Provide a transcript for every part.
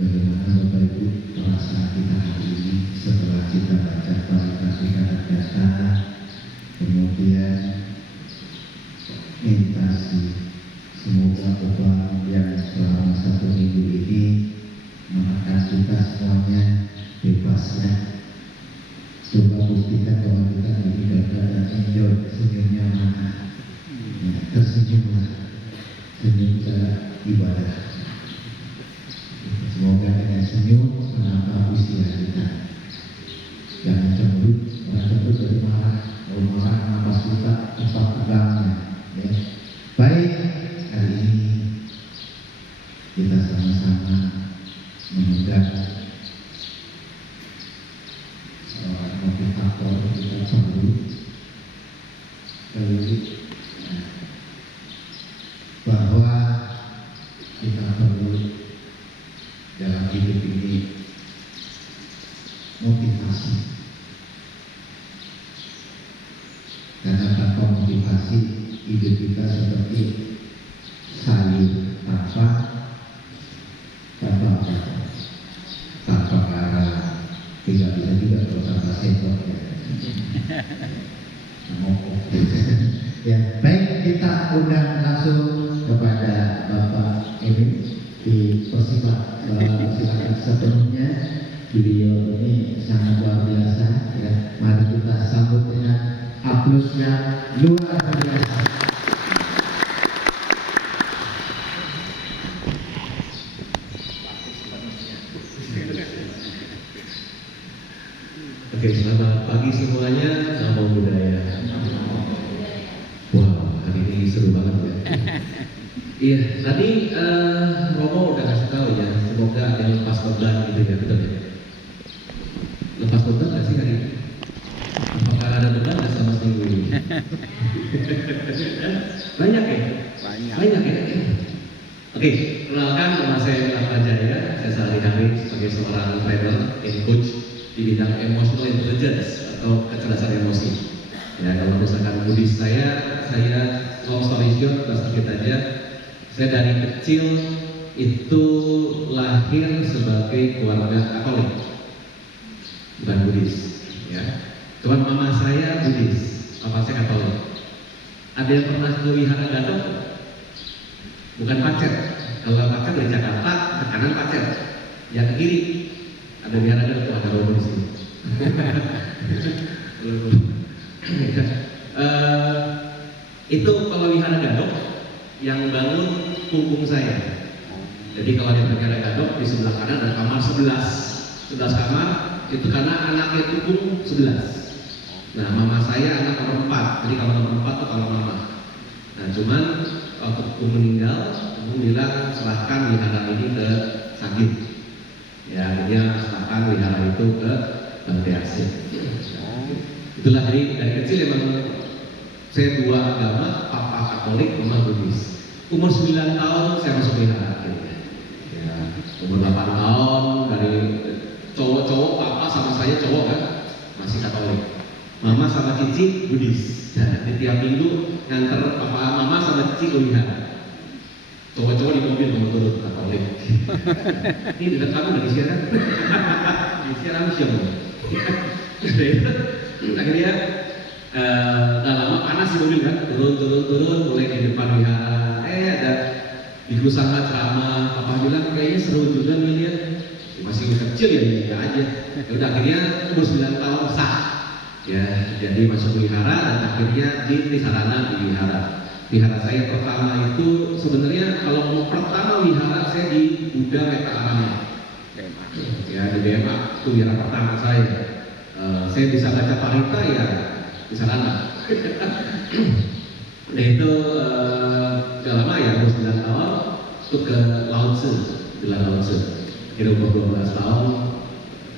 Bagaimana Bapak Ibu perasaan kita hari ini setelah kita baca klarifikasi data, kemudian meditasi. Semoga Bapak yang selama 1 minggu ini menekan kita semuanya bebas ya. Coba buktikan bahwa kita ini dapat dan enjoy senyumnya mana. Ya, tersenyumlah, senyum adalah ibadah. Semoga dengan senyum menambah usia kita. Jangan cemberut, orang cemberut dari marah, kalau marah nambah suka tempat tegangnya. Ya. Baik, hari ini kita sama-sama memegang seorang motivator kita perlu bahwa kita perlu dalam hidup ini motivasi, karena tanpa motivasi hidup kita seperti sayur tanpa garam, tidak bisa juga kalau tanpa sendok ya. Ya, baik, kita undang langsung kepada Bapak Emin dipersilakan sepenuhnya. Beliau ini sangat luar biasa ya. Mari kita sambut dengan aplaus yang luar biasa. Oke, selamat pagi semuanya. Namo Buddhaya. Wow, hari ini seru banget ya. Iya, tadi Romo udah kasih tahu ya, semoga ada yang lepas beban gitu ya, betul ya? Lepas beban nggak sih hari ini? Apakah ada beban nggak selama seminggu ini? Banyak ya? Banyak ya? Oke, kenalkan nama saya Ahmad Jaya. Saya sehari-hari sebagai seorang trainer and coach di bidang emotional intelligence atau kecerdasan emosi. Ya, kalau misalkan Buddhis saya long story short, sedikit aja. Saya dari kecil itu lahir sebagai keluarga Katolik, bukan Buddhis. Ya, cuman mama saya Buddhis, papa saya Katolik. Ada yang pernah ke wihara Gadok? Bukan Pacet. Kalau Pacet dari Jakarta ke kanan Pacet, yang ke kiri ada wihara Gadok, ada Romo di sini. Itu kalau wihara Gadok yang bangun punggung saya. Jadi kalau di wihara Gadok di sebelah kanan ada kamar 11 kamar, itu karena anaknya punggung 11. Nah, mama saya anak nomor 4, jadi kamar nomor 4 itu kamar mama. Nah, cuman waktu punggung meninggal, punggung bilang serahkan wihara ini ke Sagit. Ya, dia serahkan wihara itu ke Bante Asih. Itulah, jadi dari kecil emang saya dua agama, papa Katolik, mama Buddhis. Umur 9 tahun saya masuk wihara. Ya, umur 8 tahun dari cowok-cowok, papa sama saya cowok kan, masih Katolik. Mama sama Cici Buddhis. Nah, di tiap minggu nganter papa mama sama Cici ke wihara. Cowok-cowok di mobil mau turun Katolik. Ini dekat kamu dari siaran. Di siaran siapa? Akhirnya gak lama panas di mobil kan, turun mulai di depan wihara. Ada ibu sama ceramah, papa bilang kayaknya seru juga nih lihat. Masih kecil ya aja. Ya udah, akhirnya umur 9 tahun sah. Ya, jadi masuk wihara dan akhirnya di Sarana di wihara. Wihara saya pertama itu sebenarnya kalau mau pertama wihara saya di Buddha Metta Arama. Ya, di BMA itu wihara pertama saya. Saya bisa baca parita ya di Sarana. Nah itu gak lama ya, umur 9 tahun itu ke Lao Tzu, Villa Lao Tzu. Kira umur 12 tahun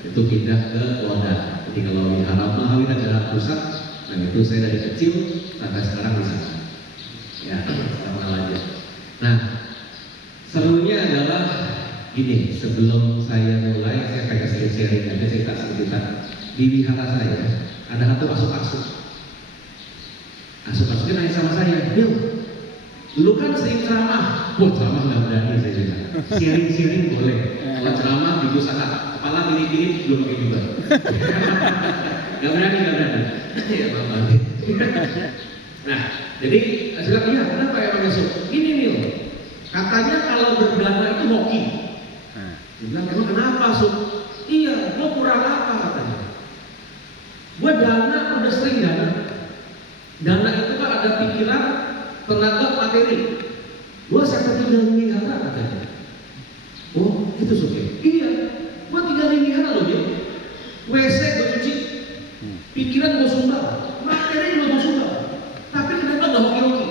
itu pindah ke Loda. Jadi kalau wihara Mahawira Jalan Pusat, dan itu saya dari kecil sampai sekarang di sana. Ya, sama aja. Nah, serunya adalah gini, sebelum saya mulai, saya kayak sharing aja cerita sedikit. Di wihara saya ada satu asup-asup. Asup-asupnya nanya sama saya, "Bill, lu kan sering ceramah." Wah, ceramah nggak berani saya bilang. Siring-siring boleh. Kalau ceramah diusahakan. Kepala mirip-mirip belum pakai juga. Gak berani. Ya maaf. Nah, jadi saya lihat kenapa ya Pak Yusuf? Ini nih, katanya kalau berdana itu hoki. Dia bilang, emang kenapa Sob? Iya, gua kurang apa katanya. Gua dana udah sering dana. Dana itu kan ada pikiran, tenaga, materi. Gua sampai tinggal di wihara katanya. Oh, itu Sob ya? Iya, gua tinggal di wihara loh dia. WC gua cuci, pikiran gua sumbang, materi gua sumbang. Tapi kenapa gak hoki-hoki?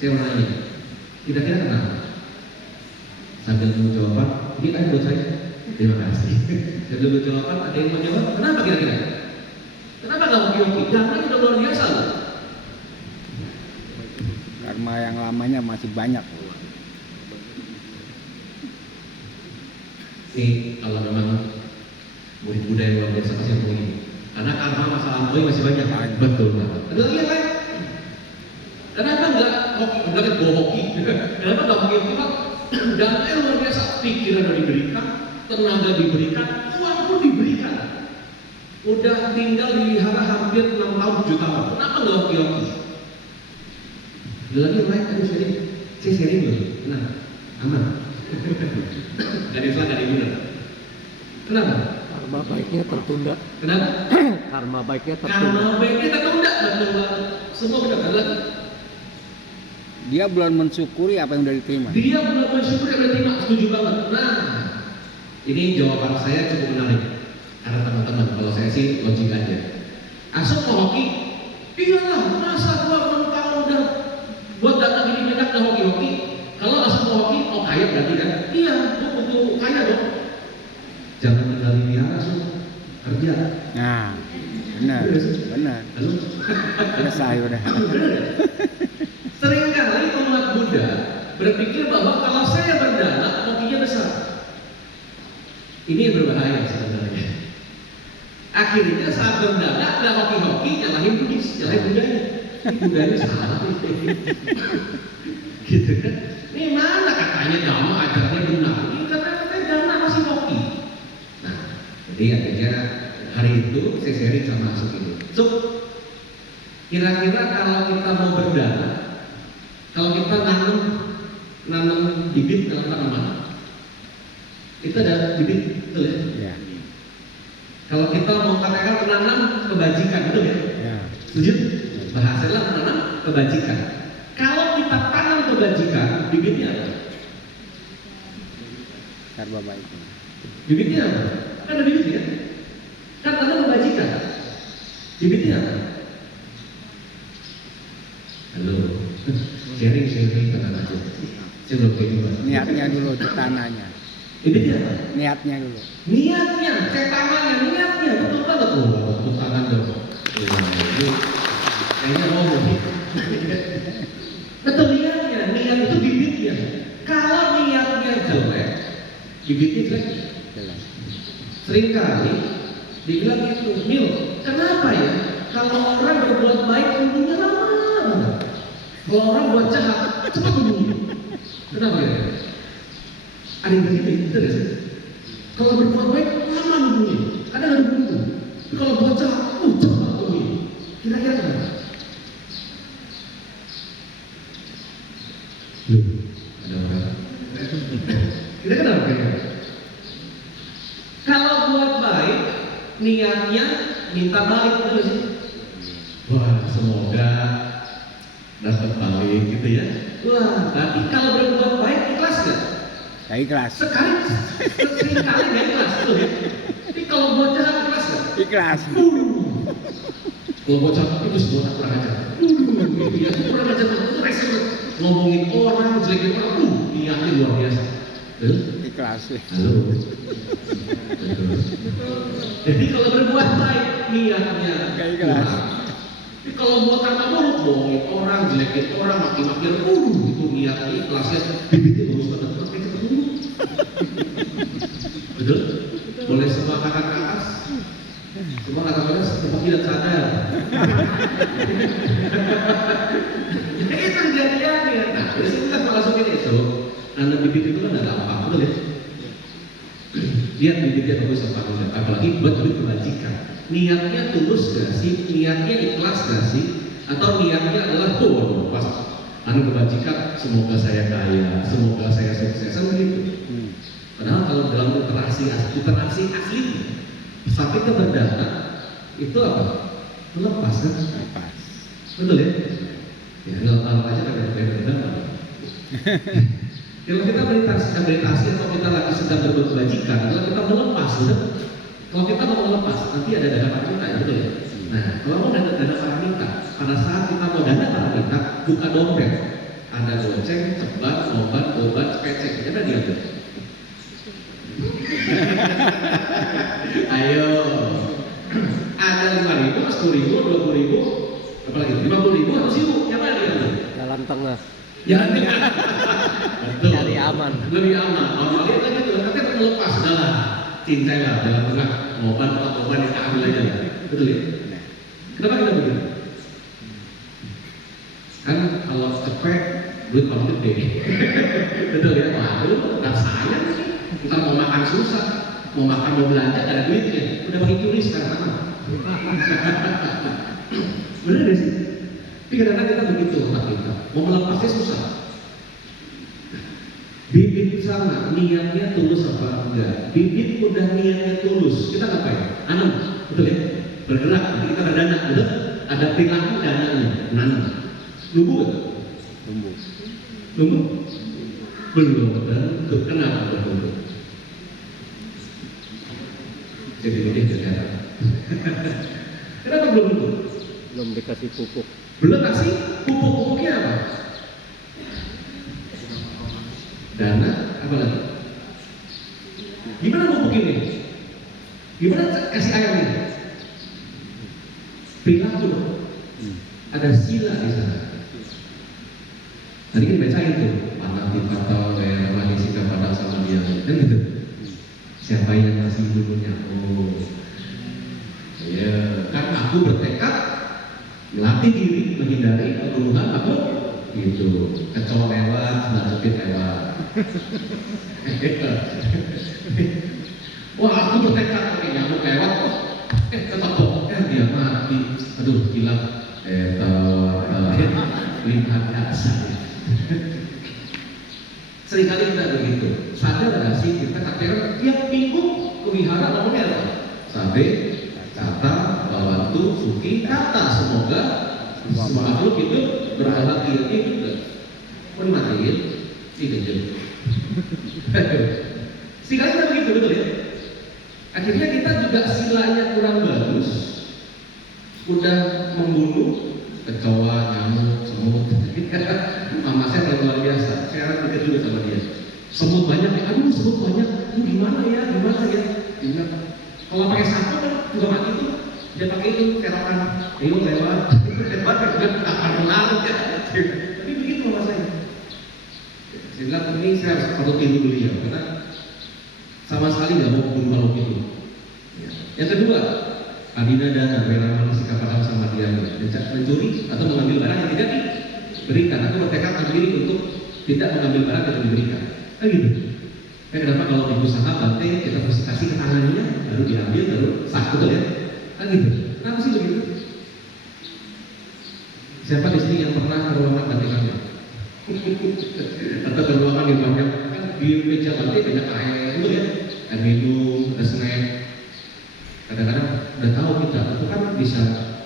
Saya mau nanya, kira-kira kenapa? Sambil menunggu jawaban, ini kan buat saya. Terima kasih. Sambil menunggu jawaban, ada yang mau jawab? Kenapa kira-kira? Kenapa gak hoki-hoki? Dana udah luar biasa loh. Karma yang lamanya masih banyak. Ini kalau memang murid Buddha yang luar biasa pasti yang ini. Karena karma masa lampau masih banyak. Betul banget. Ada lagi yang lain? Kenapa enggak hoki? Enggak kan bawa hoki? Kenapa enggak hoki-hoki Pak? Dan luar biasa, pikiran udah diberikan, tenaga diberikan, uang pun diberikan. Udah tinggal di wihara hampir 6 tahun, 7 tahun. Kenapa enggak hoki-hoki? Ada lagi yang lain? Aduh sharing. Saya sharing dulu. Nah, aman. Gak ada salah, gak ada guna. Kenapa? Karma baiknya tertunda. Kenapa? Karma baiknya tertunda. Karena baiknya tertunda, betul banget. Semua benar, ada lagi. Dia belum mensyukuri apa yang udah diterima. Dia belum bersyukur yang diterima, setuju banget. Nah, ini jawaban saya cukup menarik. Karena teman-teman, kalau saya sih logik aja. Asal mau hoki, iyalah, masa gua 6 tahun udah buat data gini banyak gak hoki-hoki. Kalau asal mau hoki, mau kaya berarti kan? Iya, gua butuh kaya dong. Jangan tinggal di wihara, kerja. Nah, benar. Lalu, Selesai udah. seringkali umat Buddha berpikir bahwa kalau saya berdana, hokinya besar. Ini yang berbahaya sebenarnya. Akhirnya saat berdana, nggak hoki-hoki, nyalahin Buddhis, nyalahin Buddhanya. Ini Buddhanya salah nih. Gitu kan? Ini mana katanya dhamma ajarannya benar? Ini katanya dana masih hoki. Nah, jadi akhirnya hari itu saya sharing sama Asuk ini. So, kira-kira kalau kita mau berdana, kalau kita nanam bibit dalam tanaman, itu ada bibit, betul ya? Ya. Kalau kita mau katakan menanam kebajikan, betul ya? Ya. Setuju? Bahasanya menanam kebajikan. Kalau kita tanam kebajikan, bibitnya apa? Karma baik. Bibitnya apa? Kan ada bibit ya? Kan tanam kebajikan. Bibitnya apa? Halo. Sharing tenang aja. Saya belum kayak juga. Niatnya dulu tanahnya. Bibitnya apa? Niatnya dulu. Niatnya, cetangannya, niatnya betul banget loh. Tepuk tangan dong. Ini kayaknya mau betul niatnya, niat itu bibitnya. Kalau niatnya jelek, bibitnya jelek. Jelas. Seringkali dibilang gitu, Mil, kenapa ya? Kalau orang berbuat baik, tumbuhnya lama banget. Kalau orang buat jahat, cepat tumbuhnya. Kenapa ya? Ada yang begitu, betul ya? Kalau berbuat baik, lama tumbuhnya. Ada nggak begitu? Tapi kalau buat jahat, cepat tumbuhnya. Kira-kira kenapa? Ada orang. Kira-kira kenapa? Kalau buat baik, niatnya minta balik, betul sih? Wah, semoga dapat balik gitu ya. Wah, tapi kalau berbuat baik ikhlas nggak? Ya ikhlas. Sekali nggak ikhlas, betul ya? Tapi kalau buat jahat ikhlas nggak? Ikhlas. Kalau buat jahat itu semua tak kurang ajar. Gitu ya, kurang ajar itu rese ngomongin orang, jelekin orang, niatnya luar biasa. Ikhlas. Halo. Jadi kalau berbuat baik niatnya Gak ikhlas. Tapi kalau buat kata buruk, bohongin orang, jelekin orang, maki-maki itu niatnya ikhlasnya bibitnya bagus banget, pakai cepat dulu. Betul? Boleh semua angkat ke atas? Semua angkat ke atas, semua tidak sadar. Itu kejadiannya. Nah, disini kita masukin itu. nanam bibit itu kan nggak gampang, betul ya? Lihat bibitnya bagus apa enggak, apalagi buat duit kebajikan. Niatnya tulus gak sih? Niatnya ikhlas gak sih? Atau niatnya adalah pas kebajikan, semoga saya kaya, semoga saya sukses, begitu. Padahal kalau dalam literasi asli, sampai ke berdana itu apa? Melepas kan? Betul ya? Ya nggak tahu aja kan beda-beda. Kalau kita meditasi atau kita lagi sedang berbuat kebajikan, kalau kita melepas, udah. Kalau kita mau melepas, nanti ada dana paramita, ya betul ya? Nah, kalau mau dana paramita, pada saat kita mau dana paramita, buka dompet, ada goceng, ceban, obat, cepecek, ada dia tuh. Ayo, ada 5.000, 10.000, 20.000, apalagi 50.000 atau 1.000, yang mana dia tuh? Jalan tengah. Jalan tengah. Betul. Cari aman. Lebih aman. Normalnya kan gitu, nanti akan melepas adalah cincai lah dalam tengah obat yang ambil aja lah. Betul ya? Kenapa kita begitu? Kan kalau cepet duit paling gede. Betul ya? Waduh, dan sayang sih. Kita mau makan susah, mau belanja gak ada duitnya. Udah pakai QRIS sekarang. Bener gak sih? Tapi kadang-kadang kita begitu otak kita, mau melepasnya susah. Bibit sama, niatnya tulus apa enggak? Bibit udah niatnya tulus, kita ngapain? Anam, betul ya? Bergerak, nanti kita berdana, betul? Ada perilaku dananya, nanam. Nunggu gak? Nunggu? Belum, tentu. Kenapa belum? Jadi lebih kelihatan. Kenapa belum nunggu? Belum dikasih pupuk. Belum kasih pupuknya apa? Dana apa lagi? Gimana pupuk ini? Gimana kasih air ini? Perilaku dong. Ada sila di sana. Tadi kan bacain tuh, panah dipatau, lagi sikap pada sama dia, kan gitu. Siapa yang masih dulunya? Oh, ya kan aku bertekad melatih diri menghindari pembunuhan aku gitu. Kecoa lewat, sebelah cepit lewat. Wah, aku bertekad pakai nyamuk lewat kok. Ketepok, dia mati. Aduh, gila. Lihat saya. Seringkali kita begitu. Sadar nggak sih kita kadang tiap minggu ke wihara namanya apa? Sabe, kata, bawantu, suki, kata. Semoga semua makhluk hidup berbahagia gitu. Mau dimatiin? Tidak jadi. Seringkali kita begitu, betul ya? Akhirnya kita juga silanya kurang bagus. Udah membunuh kecoa, nyamuk, semut. Mama saya paling luar biasa. Saya pikir dulu sama dia. Semut banyak, aduh semut banyak. Gimana ya? Gimana? Kalau pakai sapu kan juga mati tuh. Dia pakai itu kerokan. Ayo lewat juga akan menarik ya. Tapi begitu mama saya. Saya bilang ini saya harus perlu tiru beliau karena sama sekali nggak mau bunuh makhluk itu. Yang kedua, adina dana, bela sikap padam sama dia, mencuri atau mengambil barang yang tidak diberikan. Aku bertekad sendiri untuk tidak mengambil barang yang diberikan. Kan gitu. Kenapa kalau di usaha bante kita mesti kasih ke tangannya, baru diambil, baru sah, betul ya? Kan gitu. Kenapa sih begitu? Siapa di sini yang pernah ke ruangan bante kami? Atau ke ruangan yang banyak? Kan di meja bante banyak air, betul ya? Air minum, ada snack. Kadang-kadang udah tahu kita itu kan bisa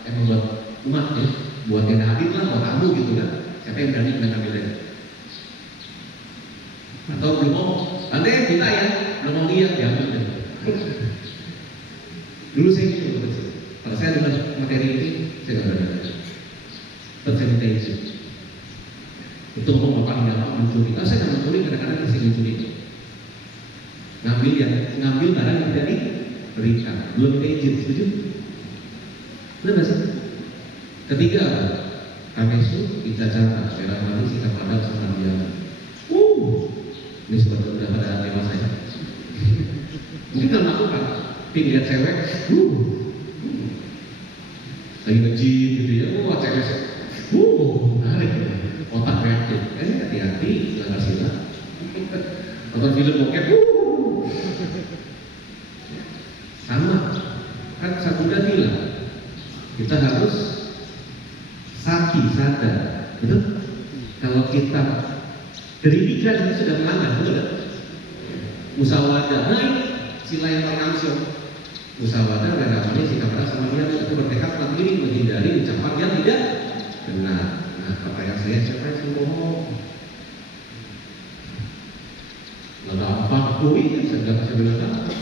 membuat umat ya, buat yang hadir lah, buat tamu gitu kan. Siapa yang berani mengambilnya? Atau belum mau? Nanti kita ya, belum mau lihat ya. Dulu saya gitu, pada saya dengar materi ini saya nggak berani. Percentage itu ngomong apa yang mencuri. Saya nggak mencuri, kadang-kadang masih mencuri. Ngambil barang yang tidak diberikan, belum izin, setuju? Benar nggak sih? Ketiga, kamesu kita cara merah manis kita padam sama dia. Ini sudah pada dewasa ya. Mungkin kalau lakukan, tapi lihat cewek, lagi nge-gym gitu ya, cewek, menarik, otak reaktif. Hati-hati, jangan sila. nonton film bokep, sama. Kan Sang Buddha bilang kita harus sadar, betul? Kalau kita dari pikiran itu sudah melanggar, betul nggak? Musyawarah, nah ini sila yang paling amsyong. Musyawarah rela-relanya sikap pada sama dia, itu bertekad tetap diri menghindari ucapan yang tidak benar. Nah, pertanyaan saya, siapa yang bohong? Nggak gampang, kuih, saya bilang apa?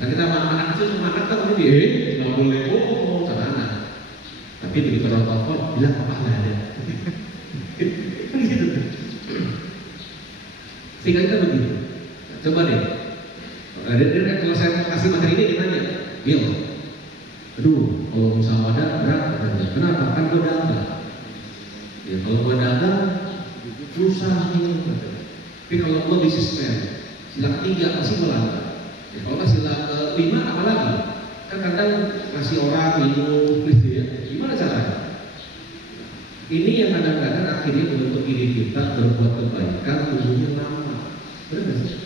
Nah, kita anak kecil semangat kan ini, nggak boleh bohong sama anak. Tapi begitu orang telepon, bilang apa nggak ada. Gitu. Sehingga kita begitu. Coba deh. Kalau saya mau kasih materi ini, dia nanya, Bil, aduh, kalau musyawarah berat, kenapa? Kan gue dagang. Ya, kalau gue dagang, susah nih. Tapi kalau gue bisnismen, sila ketiga masih melanggar. Ya, kalau sila kelima apalagi? Kan kadang ngasih orang minum, gitu ya. Gimana caranya? Ini yang kadang-kadang akhirnya membentuk diri kita berbuat kebaikan, tumbuhnya lama. Benar nggak sih?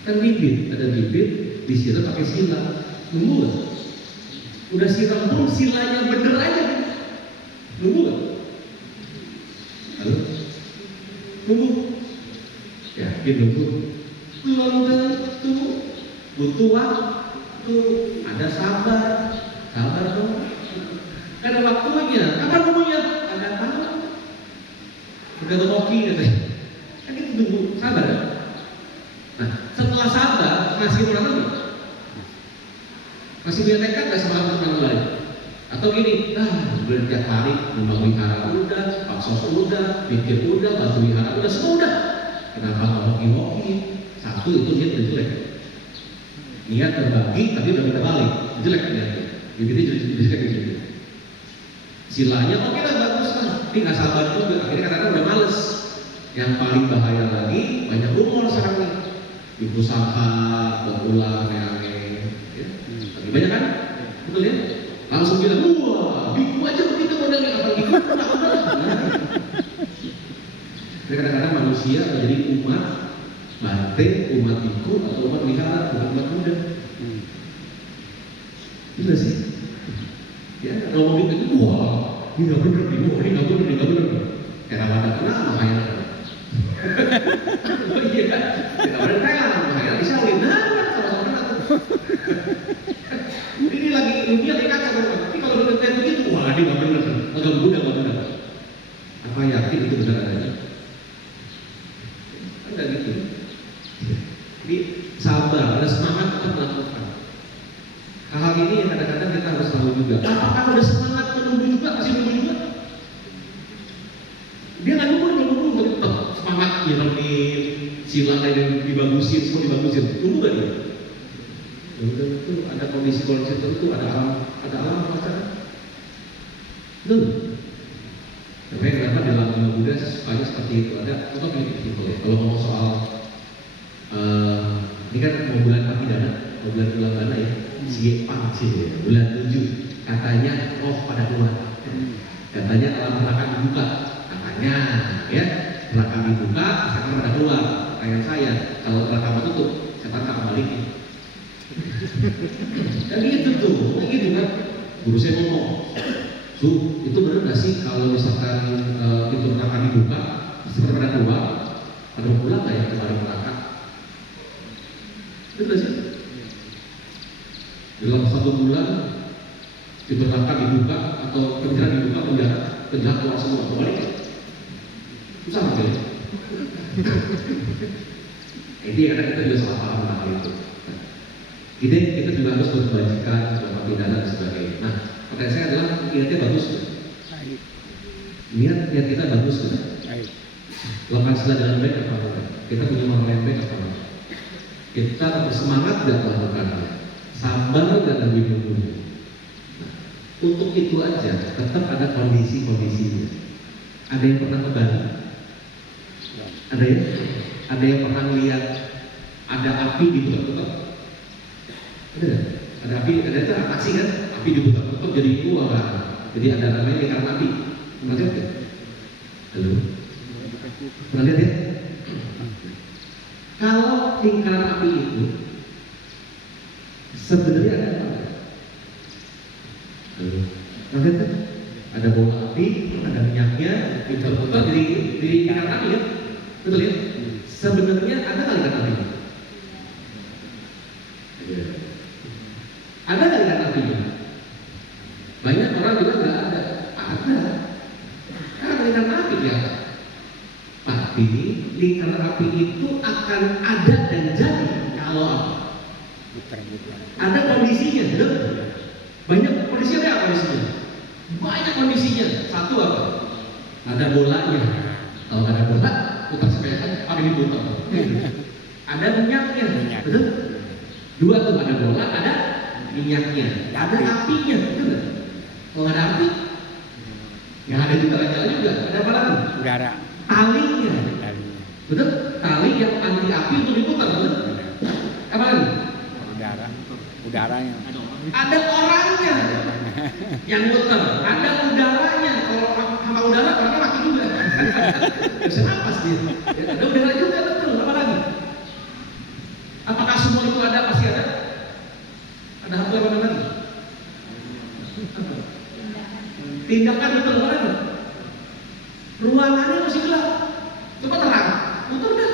Kan bibit, ada bibit, disiram pakai sila, nunggu nggak? Udah siram pun silanya bener aja, nunggu nggak? Halo? Nunggu? Yakin nunggu? Belum tentu, butuh waktu, ada sabar dong. Kan ada waktunya, kapan nunggunya? Nggak tahu. Udah hoki katanya. Kan itu tunggu, sabar ya? Nah, setelah sabar, masih kurang lebih. Masih punya tekad nggak semangat untuk mulai? Atau gini, udah tiap hari membangun wihara udah, paksos udah, pikir udah, bantu wihara udah, semua udah. Kenapa nggak hoki-hoki? Satu itu dia udah jelek. Niat berbagi, tapi udah minta balik, jelek niatnya. Jadi jelek gitu. Silanya oke lah, bagus lah, tapi nggak sabar juga. Akhirnya kadang-kadang udah males. Yang paling bahaya lagi, banyak rumor sekarang nih. Ibu usaha, berulang, aneh-aneh. Ya. Tapi banyak kan? Betul ya? Langsung bilang, wah, biku aja begitu modalnya, apa biku? Jadi kadang-kadang manusia menjadi umat bante, umat biku, atau umat wihara, bukan umat Buddha. Itu sih. Ya, kalau mau bikin, wah, ini nggak bener nih, wah, ini nggak bener. Kayak Ramadan, kenapa makanya? Oh iya kan? Kita ada Thailand, makanya bisa lihat sama-sama kena tuh. Ini lagi dunia lagi kacau, tapi kalau udah kayak begitu, wah, ini nggak bener, agak Buddha nggak bener. Apa yakin itu benar adanya? Kan nggak gitu. Jadi sabar, ada semangat untuk melakukan. Hal-hal ini yang kadang-kadang kita harus tahu juga. Apakah udah semangat menunggu juga, masih nunggu juga? Dia nggak nunggu, tetap semangat nyiremin, sila lain dibagusin, semua dibagusin. Nunggu nggak dia? Udah itu ada kondisi-kondisi tertentu, ada alam pacaran. Belum. Tapi kenapa dalam ilmu Buddha supaya seperti itu ada? Contoh gitu ya. Kalau ngomong soal ini kan mau bulan Pakidana, mau bulan mana ya? Siepang sih ya, bulan 7 katanya roh pada keluar, katanya alam neraka dibuka, katanya ya neraka dibuka, setan pada keluar. Kayak saya, kalau neraka tutup, setan tak kembali. Kan gitu tuh, gitu kan? Guru saya ngomong, itu benar nggak sih kalau misalkan itu neraka dibuka, setan pada keluar, pada pulang nggak ya kembali neraka? Itu nggak sih? Dalam 1 bulan itu neraka dibuka atau penjara dibuka, penjara keluar semua, kembali susah aja ya. Ini kadang kita juga salah paham tentang hal itu. Jadi kita juga harus berkebajikan, berbuat pidana dan sebagainya. Nah, pertanyaan saya adalah niatnya bagus kan? Niat kita bagus kan? Lakukan sila dengan baik apa enggak? Kita punya moral yang baik apa enggak? Kita bersemangat tidak melakukannya? Sabar dan lebih menunggu. Nah, untuk itu aja tetap ada kondisi-kondisinya. Ada yang pernah kebalik? Ada ya? Ada yang pernah lihat ada api dibuka-buka? Ada api, ada itu aksi kan? Api dibuka-buka jadi keluar. Jadi ada namanya lingkaran api. Pernah lihat ya? Halo? Pernah lihat ya? Kalau lingkaran api itu sebenarnya ada apa? Lihat kan? Ada bola api, ada minyaknya, diputar di lingkaran api ya, betul ya? Sebenarnya ada nggak lingkaran api? Ada nggak lingkaran api? Banyak orang bilang nggak ada. Ada. Ada lingkaran api ya. Tapi lingkaran api itu akan ada dan jadi kalau apa? Ada kondisinya, betul? Banyak kondisinya, ada kondisinya. Banyak kondisinya. Satu apa? Ada bolanya. Kalau ada bola, putar sepeda, api diputar. Ada minyaknya, betul? Dua tuh, ada bola, ada minyaknya, ada apinya, betul? Kalau ada api, nggak ada juga jalan juga. Ada apa lagi? Udara. Talinya, betul? Tali yang anti api untuk diputar, betul? Apa lagi? Udara. Udaranya. Ada orangnya yang muter, ada udaranya. Kalau hama udara, orangnya mati juga. Bisa napas dia. Ya, ada udara juga, betul. Apa lagi? Apakah semua itu ada? Pasti ada. Ada satu apa lagi? Tindakan, betul. Apa lagi? Ruangannya masih gelap. Coba terang, muter dah.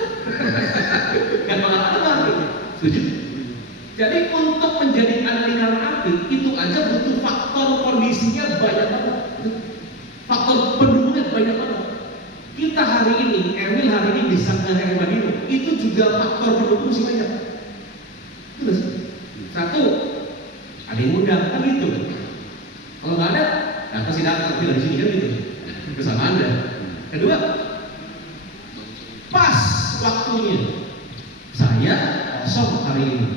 Gak bakal ada lagi. Setuju? Jadi untuk menjadi lingkaran api itu aja butuh faktor kondisinya banyak banget, faktor pendukungnya banyak banget. Kita hari ini, Emil hari ini bisa ke Madinah, itu juga faktor pendukung sih banyak. Terus satu, ada yang undang kan gitu. Kalau nggak ada, nah pasti datang di sini kan gitu. Kesamaan Anda. Kedua, pas waktunya saya kosong hari ini.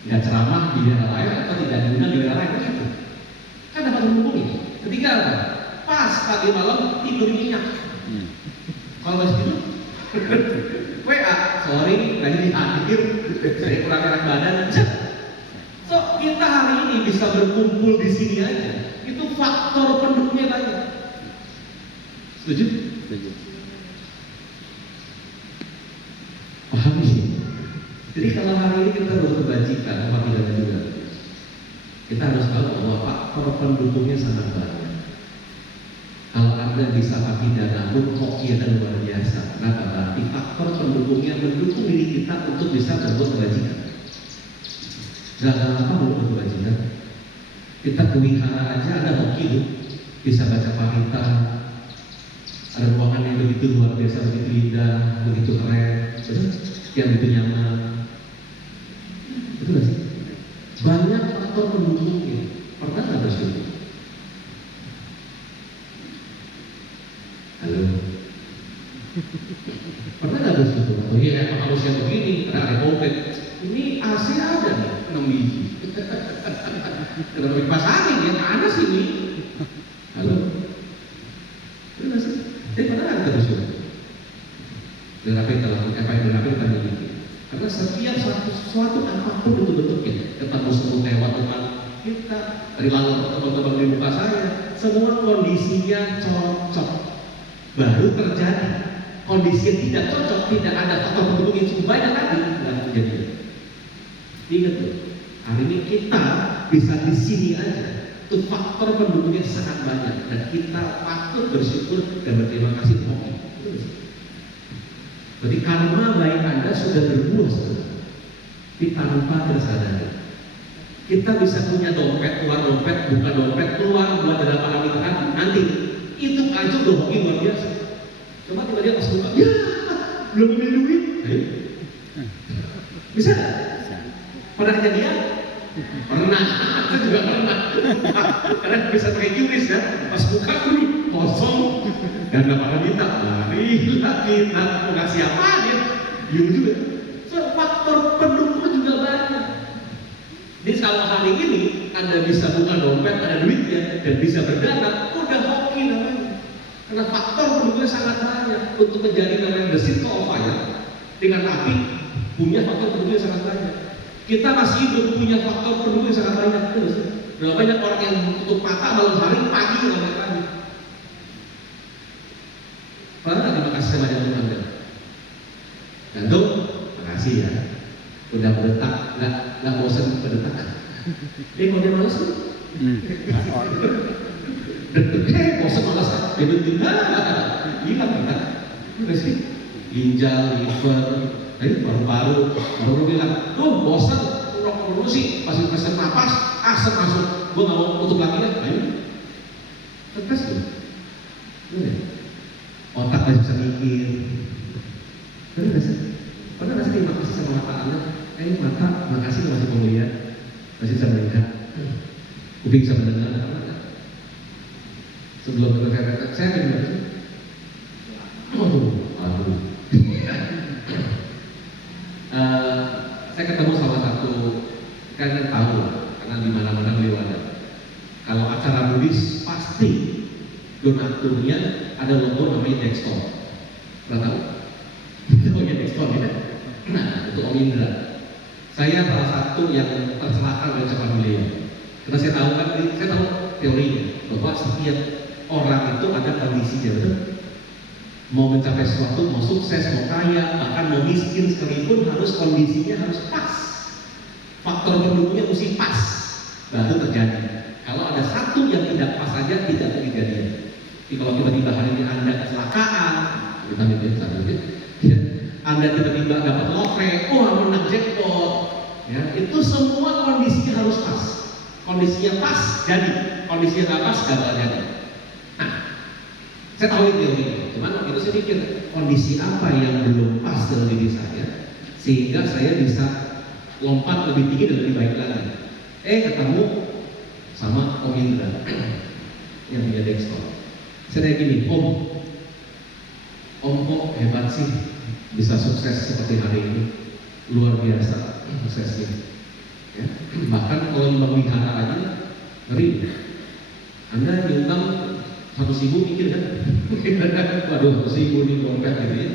Tidak ceramah di daerah lain atau tidak diundang di daerah lain gitu. Kan dapat menghubungi. Ketiga apa? Pas pagi malam tidur minyak. Kalau masih tidur, WA, sorry, lagi hadir, saya kurang enak badan. So kita hari ini bisa berkumpul di sini aja. Itu faktor pendukungnya banyak. Setuju? Setuju. Paham sih? Jadi kalau hari ini kita baru kebajikan, apa tidak juga? Kita harus tahu bahwa faktor pendukungnya sangat banyak. Kalau Anda bisa pakai dana, hoki akan luar biasa. Kenapa? Berarti faktor pendukungnya mendukung diri kita untuk bisa berbuat kebajikan. Gak apa untuk kebajikan. Kita ke wihara aja ada hoki tuh, bisa baca parita, ada ruangan yang begitu luar biasa, begitu indah, begitu keren, yang begitu nyaman. Betul gak sih? Banyak faktor pendukungnya. Pernah nggak bersyukur? Halo? Pernah nggak bersyukur? Oh iya, emang harus yang begini, karena ada COVID. Ini AC ada nih, 6 biji. Kenapa dipasangin ya? Panas ini. Halo? Betul gak sih? Jadi pernah nggak kita bersyukur? Dengan apa yang kita lakukan? Apa yang kita miliki? Karena setiap sesuatu apapun itu bentuknya, ketemu semua lewat teman kita, dari lalu teman-teman di muka saya, semua kondisinya cocok, baru terjadi. Kondisinya tidak cocok, tidak ada faktor pendukung yang cukup banyak tadi, tidak terjadi. Ingat loh, hari ini kita bisa di sini aja, itu faktor pendukungnya sangat banyak dan kita patut bersyukur dan berterima kasih kepada Allah. Berarti karma baik Anda sudah berbuah sebenarnya, tapi tanpa tersadari. Kita bisa punya dompet, keluar dompet, buka dompet, keluar buat ada panggilan nanti. Itu aja udah hoki luar biasa. Coba tiba-tiba pas buka, ya belum beli duit. Bisa nggak? Pernah kejadian? Pernah, saya juga pernah. Karena bisa pakai QRIS ya. Pas buka dulu kosong dan dapat minta lari kita mau kasih apa dia? Yuk juga. So, faktor pendukung juga banyak. Jadi kalau hari ini Anda bisa buka dompet, ada duitnya dan bisa berdana, udah hoki namanya. Karena faktor pendukungnya sangat banyak untuk menjadi namanya the circle of fire dengan api punya faktor pendukungnya sangat banyak. Kita masih hidup punya faktor pendukung yang sangat banyak terus. Berapa banyak orang yang tutup mata malam hari, pagi malam hari. Pernah terima kasih sama Tuhan Anda? Gantung, terima Makasih ya. Udah berdetak, nggak bosan berdetak. Kalau dia malas tuh, bosan malas, dia bentuk, hilang kita. Udah sih, ginjal, liver, paru-paru bilang, tuh bosan, rokok dulu sih, pas pesen napas, asap masuk, gue nggak mau tutup lagi ya, ayo, tetes tuh, otak masih bisa mikir, pernah nggak sih terima kasih sama mata anak, mata, makasih masih mau lihat, masih bisa melihat, kuping bisa mendengar, sebelum berkata, saya dengar, aduh. Saya ketemu salah satu, kalian tahu lah, karena di mana-mana beliau ada. Kalau acara Buddhis pasti donaturnya ada logo namanya Dextor. Pernah tahu? Logonya Dextor ya. Nah, itu Om Indra. Saya salah satu yang tercelaka oleh ucapan beliau. Karena saya tahu kan, saya tahu teorinya bahwa setiap orang itu ada kondisinya, betul? Mau mencapai sesuatu, mau sukses, mau kaya, bahkan mau miskin sekalipun harus kondisinya harus pas. Faktor pendukungnya mesti pas, baru terjadi. Kalau ada satu yang tidak pas saja, tidak terjadi. Jadi kalau tiba-tiba hari ini Anda kecelakaan, kita ya, Anda tiba-tiba dapat lotre, menang jackpot, ya, itu semua kondisinya harus pas. Kondisinya pas, jadi. Kondisinya nggak pas, nggak jadi. Saya tahu itu teori, cuman waktu itu saya pikir kondisi apa yang belum pas dalam diri saya sehingga saya bisa lompat lebih tinggi dan lebih baik lagi. Ketemu sama Om Indra yang punya Dextor. Saya tanya gini, Om kok hebat sih bisa sukses seperti hari ini, luar biasa suksesnya. Ya. Bahkan kalau nyumbang wihara aja ngeri. Anda nyumbang 100.000 mikir kan? Waduh, 100.000 nih dompet gitu ya.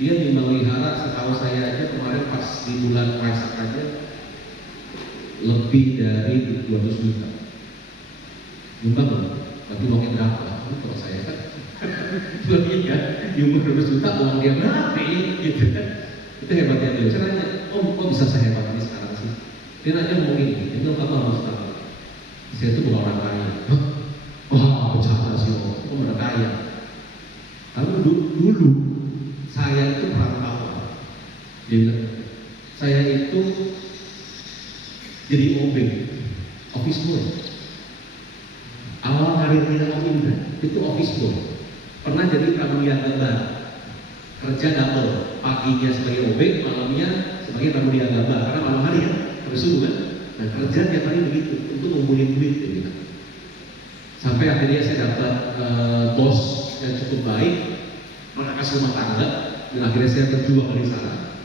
Dia nyumbang wihara setahu saya aja kemarin pas di bulan Waisak aja lebih dari 200 juta. Nyumbang loh, berarti uangnya berapa? Kalau saya kan lebih ya, nyumbang 200 juta uang dia berapa gitu kan? Itu hebatnya dia. Saya nanya, kok bisa sehebat ini sekarang sih? Dia nanya mau gini, itu kamu harus tahu. Saya itu bukan orang kaya. Bercanda sih Om, udah kaya. Lalu dulu saya itu perantauan. Dia bilang, saya itu jadi OB, office boy. Awal karirnya Om Indra itu office boy. Pernah jadi pramugara, kerja double, paginya sebagai OB, malamnya sebagai pramugara, karena malam hari ya, habis subuh kan. Nah kerja tiap hari begitu untuk ngumpulin duit gitu. Sampai akhirnya saya dapat bos yang cukup baik, mengangkat rumah tangga, dan akhirnya saya berjuang dari sana.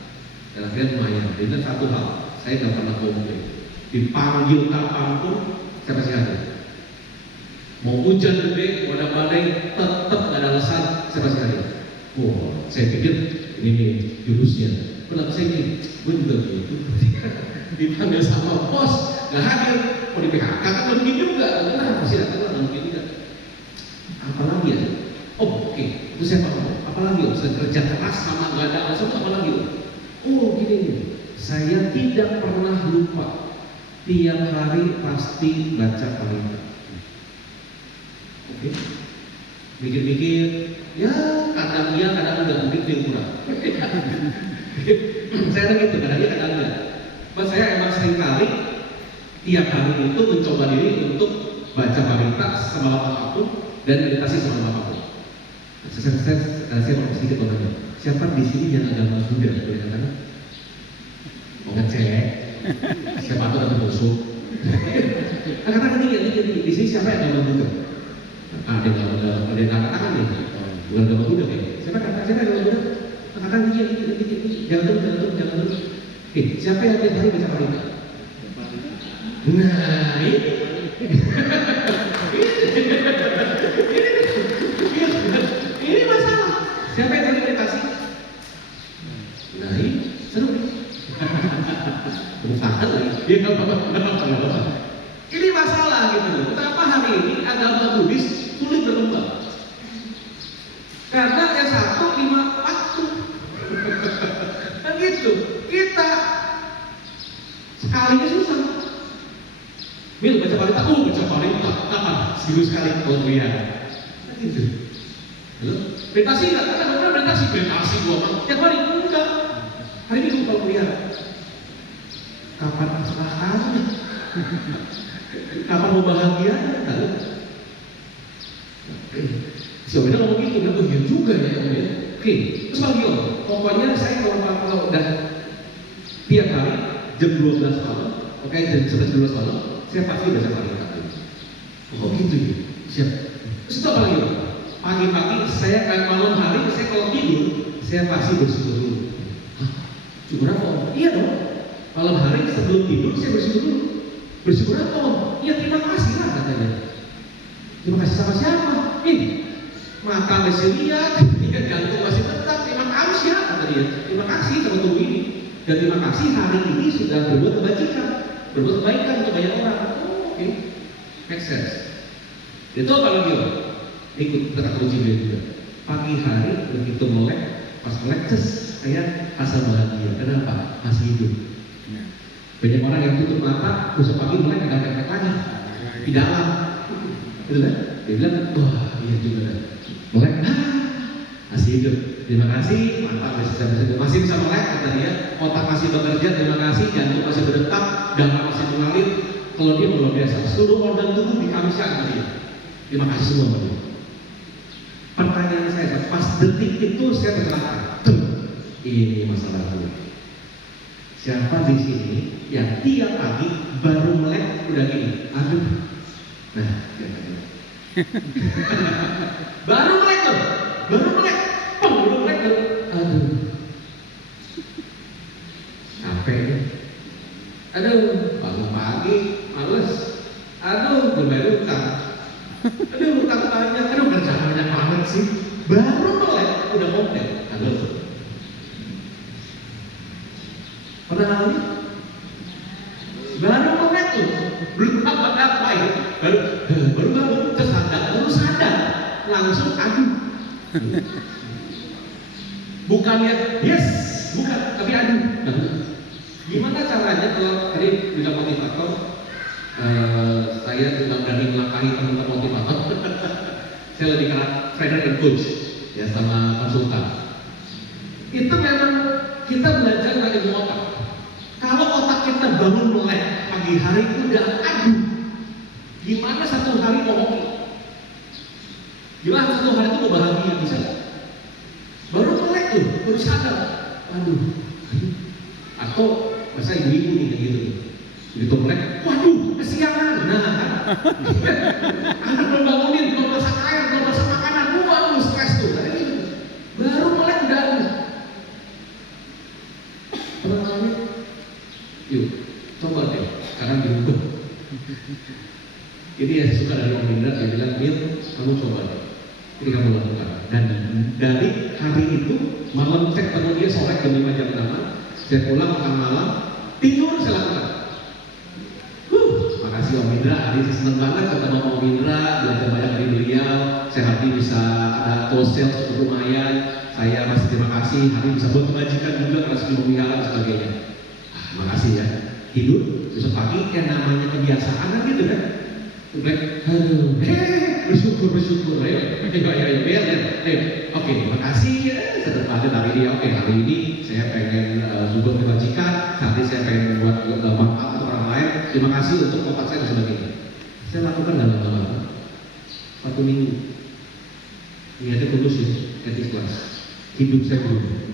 Dan akhirnya lumayan. Dengan satu hal, saya nggak pernah komplain. Dipanggil kapanpun, saya pasti ada. Mau hujan gede, mau ada badai, tetap nggak ada alasan, saya pasti ada. Saya pikir ini nih jurusnya. Kenapa saya gini? Gue juga gitu. Dipanggil sama bos, nggak hadir, mau di PHK kan mungkin juga. Masih datang mungkin tidak. Apalagi ya? Oke. Itu saya paham. Apalagi ya? Saya kerja keras sama nggak ada alasan, apalagi ya? Gini nih. Saya tidak pernah lupa. Tiap hari pasti baca Parita. Oke. Mikir-mikir, ya kadang iya, kadang enggak, mungkin lebih kurang. Saya ada gitu, kadang iya, kadang enggak. Saya emang sering kali tiap hari itu mencoba diri untuk baca Parita semalam apapun dan meditasi semalam apapun. Saya mau sedikit bertanya, siapa di sini yang agama Buddha? Boleh katakan? Mau ngecek? Siapa tuh ada musuh? Katakan ini di sini siapa yang agama Buddha? Ada yang katakan nih, bukan agama Buddha kayaknya. Siapa agama Buddha? Katakan ini, jangan terus. Siapa yang tiap hari baca Parita? Nah, ini masalah. Siapa yang tadi meditasi? Nah, ini seru nih. Bukan lagi. Ini masalah gitu. Kenapa hari ini agama Buddhis sulit berkembang? Karena yang satu 5 waktu. Kan gitu. Kita Sekalinya susah. Mil baca parita, kapan? Seminggu sekali. Oh iya. Kan gitu. Halo? Meditasi enggak? Kan ada orang meditasi gua mah. Tiap hari enggak. Hari Minggu kalau kuliah. Kapan kecelakaan? Kapan mau bahagia? Halo? Si Om ngomong gitu, nah begitu juga ya Om. Oke, terus lagi Om, pokoknya saya kalau udah tiap hari jam 12 malam, oke jam 11-12 malam, saya pasti baca parita. Oh gitu ya, siap. Terus itu apa lagi Om? Pagi-pagi saya malam hari saya kalau tidur, saya pasti bersyukur dulu. Hah? Syukur apa Om? Iya dong. Malam hari sebelum tidur saya bersyukur dulu. Bersyukur apa Om? Ya terima kasih lah katanya. Terima kasih sama siapa? Mata masih lihat, jantung masih tetap. Terima kasih ya kata dia. Terima kasih sama tubuh ini. Dan terima kasih hari ini sudah berbuat kebajikan, berbuat kebaikan untuk banyak orang. Oh, oke, make sense. Itu apa lagi Om? Ikut kata kunci juga. Pagi hari begitu melek, pas melek saya rasa bahagia. Kenapa? Masih hidup. Banyak orang yang tutup mata, besok pagi melek ada efek lagi di dalam. Betul kan? Dia bilang, wah iya juga kan. Melek, masih hidup. Terima kasih, mantap masih bisa melek kata dia. Otak masih bekerja, terima kasih. Jantung masih berdetak, darah masih mengalir. Kalau dia luar biasa, seluruh organ tubuh dikamiskan kata dia. Terima kasih semua kata dia. Pertanyaan saya, pas detik itu saya berkata, ini masalahnya. Siapa di sini yang tiap pagi baru melek udah gini, aduh, nah, baru melek loh, baru melek, aduh, capek ya, aduh, bangun pagi, males, aduh, berbayar utang, aduh, utang banyak, aduh, kerjaan banyak banget sih, baru melek udah komplain, aduh. Pernah alami? Baru melek tuh, belum apa-apa ya, baru bangun, baru sadar, langsung aduh. Bukannya yes, bukan, tapi aduh. Gimana caranya kalau tadi bilang motivator, saya juga berani melangkahi teman-teman motivator. Saya lebih ke trainer and coach, ya sama konsultan. Itu memang kita belajar dari ilmu otak. Kalau otak kita bangun melek pagi hari udah aduh, gimana satu hari mau hoki? Gimana satu hari itu mau bahagia bisa nggak? Baru melek tuh, baru sadar, aduh. Atau masa ibu-ibu nih kayak gitu, begitu melek, waduh kesiangan, nah kan? Anak belum bangunin, belum masak air, belum masak makanan, waduh stres tuh. Baru melek udah aduh. Pernah yuk, coba deh, sekarang diubah. Ini yang saya suka dari Om Indra, dia bilang, Mil, kamu coba deh. Ini kamu lakukan. Dan dari hari itu, malam saya ketemu dia sore jam 5 jam 6, saya pulang makan malam, tidur saya lakukan. Makasih Om Indra, hari ini senang banget ketemu Om Indra, belajar banyak dari beliau. Saya hari bisa ada tosel cukup lumayan. Saya masih terima kasih, hari bisa buat kebajikan juga, kasih memelihara dan sebagainya. Makasih ya. Hidup, besok pagi yang namanya kebiasaan kan gitu kan. Aduh, bersyukur, ayo, oke, makasih ya, setelah hari ini, oke, hari ini saya pengen juga kebajikan, saat ini saya pengen buat manfaat untuk orang lain, terima kasih untuk otak saya dan sebagainya. Saya lakukan dalam lama-lama, 1 minggu, niatnya tulus ya, ikhlas, hidup saya berubah.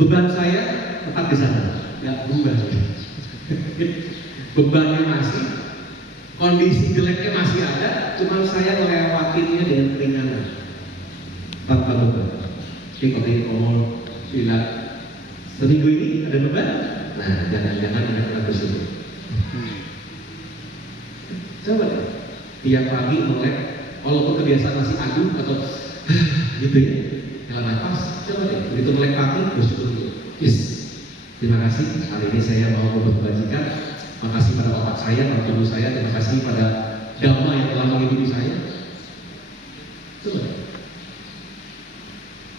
Beban saya tetap di sana, nggak berubah. Bebannya masih, kondisi jeleknya masih ada, cuma saya melewatinya dengan keringanan tanpa beban. Jadi kalau ngomong bilang seminggu ini ada beban, nah jangan-jangan kita bersyukur. Coba deh, tiap pagi melek, walaupun kebiasaan masih aduh atau gitu ya, jalan nafas, coba deh, begitu melek pagi bersyukur dulu. Yes, terima kasih hari ini saya mau berbuat kebajikan. Makasih pada otak saya, pada tubuh saya, terima kasih pada dhamma yang telah menghidupi saya.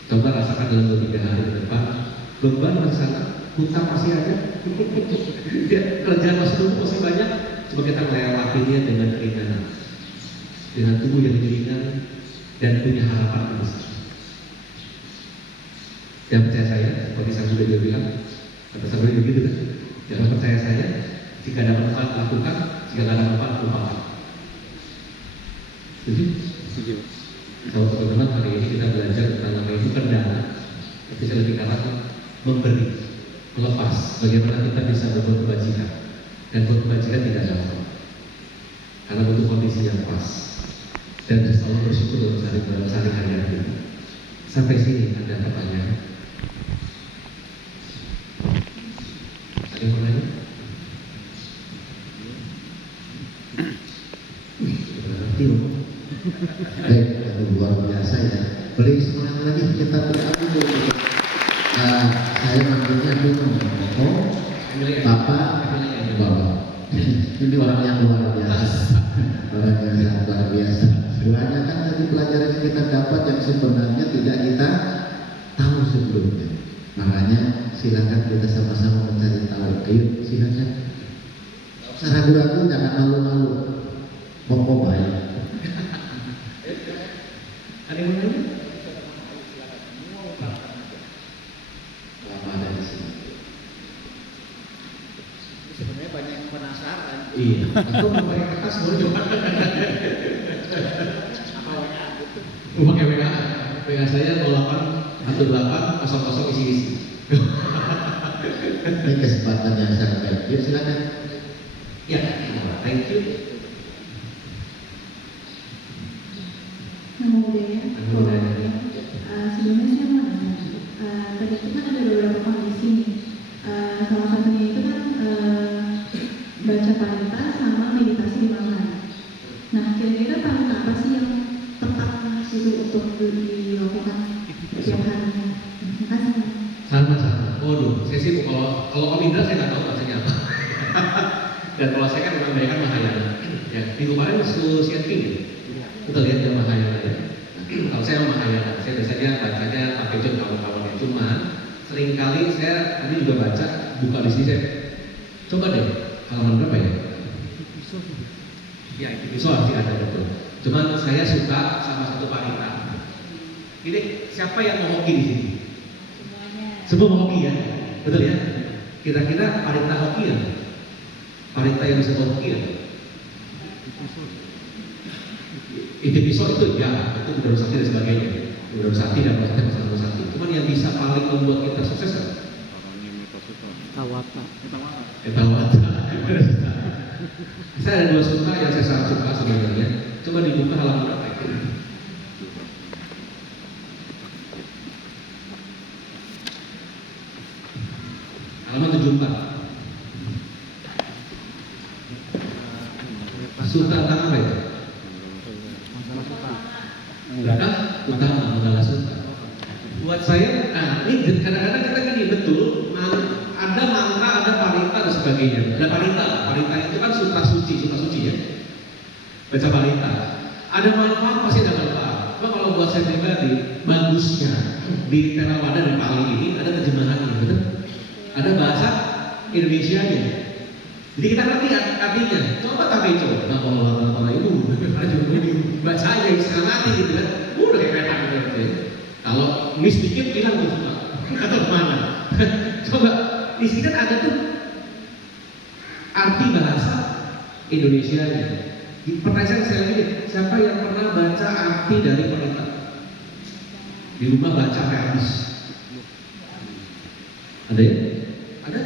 Coba rasakan dalam 3 hari ke depan, beban masih sana, hutang masih ada, ya, kerjaan masih numpuk masih banyak. Coba kita melewatinya dengan keringanan, dengan tubuh yang ringan dan punya harapan yang besar. Jangan percaya saya, seperti Sang Buddha juga bilang, kata Sang Buddha begitu kan? Jangan percaya saya, jika ada manfaat lakukan, jika tidak ada manfaat lupakan. Setuju? Setuju. Kalau teman-teman hari ini kita belajar tentang apa itu kendala, tapi saya lebih karena memberi, melepas, bagaimana kita bisa berbuat kebajikan. Dan berbuat kebajikan tidak gampang, karena butuh kondisi yang pas. Dan selalu bersyukur dalam sehari-hari kita. Sampai sini ada pertanyaan? Ada yang mau nanya? Berarti loh. Baik, itu luar biasa ya. Beri semangat lagi, kita beradu dulu. Saya manggilnya dulu. Oh, Bapak, Bapak. Ini orang yang luar biasa. Orang yang sangat luar biasa. Banyak kan tadi pelajaran yang kita dapat yang sebenarnya tidak kita tahu sebelumnya. Makanya silakan kita sama-sama mencari tahu. Ayo silakan. Tidak usah ragu-ragu, jangan malu-malu. Mau baik. Ada yang mau nanya? Lama ada di sini. Sebenarnya banyak yang penasaran. Iya. Aku mau pakai kertas boleh coba. Mau pakai WA. WA saya 0818 00 isi-isi. Ini kesempatan yang sangat baik. Yuk silakan. Ya, thank you. Nama budaya. Nama budaya. Sebelumnya saya mau nanya, tadi itu kan ada beberapa kondisi nih. Salah satunya itu kan baca parita sama meditasi di malam. Nah, kira-kira tahun apa sih yang tepat itu untuk dilakukan setiap harinya? Terima kasih. Sama-sama. Waduh, saya sih kalau Om Indra saya nggak tahu bacanya apa. Dan kalau saya kan memang banyak Mahayana. Ya, minggu kemarin Susian King ya. Kita lihat dia Mahayana ya. Kalau saya Mahayana, saya biasanya bacanya pakai jam kawan-kawannya. Cuma seringkali saya tadi juga baca buka di sini saya coba deh halaman berapa ya? Ya, itu sih ada betul. Cuman saya suka sama satu parita. Ini siapa yang mau hoki di sini? Semua mau hoki ya, betul ya? Kira-kira parita hoki ya? Parita yang bisa hoki ya? Itu pisau itu ya, itu Buddha Sakti dan sebagainya. Buddha Sakti dan Buddha Sakti. Cuman yang bisa paling membuat kita sukses kan? Tawata. Etawata. Saya ada 2 sutra yang saya sangat suka sebenarnya. Coba dibuka halaman berapa itu? Halaman 74. Sutra tentang apa itu? Utama, Manggala Sutra. Buat saya, ini kadang-kadang kita gini betul, ada mantra, ada parita dan sebagainya. Ada parita itu kan sutra suci ya. Baca parita. Ada manfaat pasti ada manfaat. Cuma kalau buat saya pribadi, bagusnya di Theravada dan Pali ini ada terjemahannya, betul? Ada bahasa Indonesianya. Jadi kita ngerti artinya. Coba tapi coba. Nah, kalau itu baca aja setengah mati gitu kan. Udah kayak petak gitu ya. Kalau miss dikit bilang tuh atau mana? Coba di sini kan ada tuh arti bahasa Indonesianya. Pertanyaan saya lagi, siapa yang pernah baca arti dari parita? Di rumah baca sampai habis. Ada ya? Ada?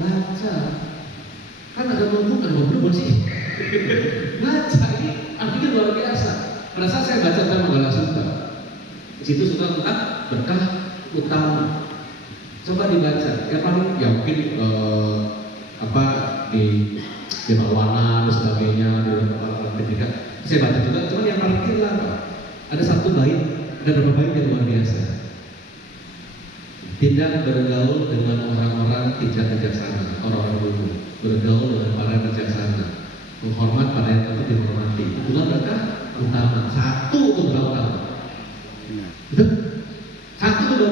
Baca. Kan ada bukan sih. Baca ini artinya luar biasa. Pada saat saya baca tentang Manggala Sutra, di situ sutra tentang berkah utama. Coba dibaca. Ya paling ya mungkin di Malwana dan sebagainya di dalam pendidikan. Saya baca juga. Cuma yang paling kira apa? Ada satu bait, ada beberapa bait yang luar biasa. Tidak bergaul dengan orang-orang tidak bijaksana, orang-orang bodoh. Bergaul dengan para bijaksana, menghormat pada yang tetap dihormati. Itulah berkah utama. Satu itu berkah utama. Betul? Satu itu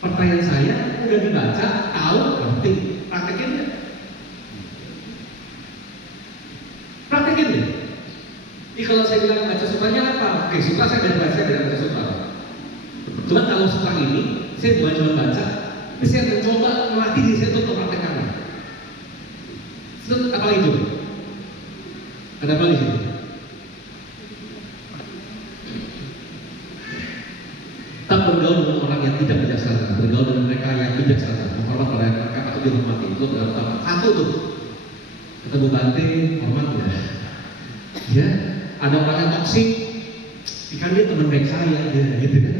pertanyaan saya udah dibaca, tahu Saya bukan cuma baca, tapi saya mencoba melatih diri saya untuk mempraktekkannya. Apa lagi itu? Ada apa lagi? Tak bergaul dengan orang yang tidak bijaksana, bergaul dengan mereka yang bijaksana, menghormat pada mereka atau dihormati. Itu adalah utama. Satu tuh, ketemu Bante, hormat ya. Ya, ada orang yang toksik, kan dia teman baik saya, ya, gitu kan.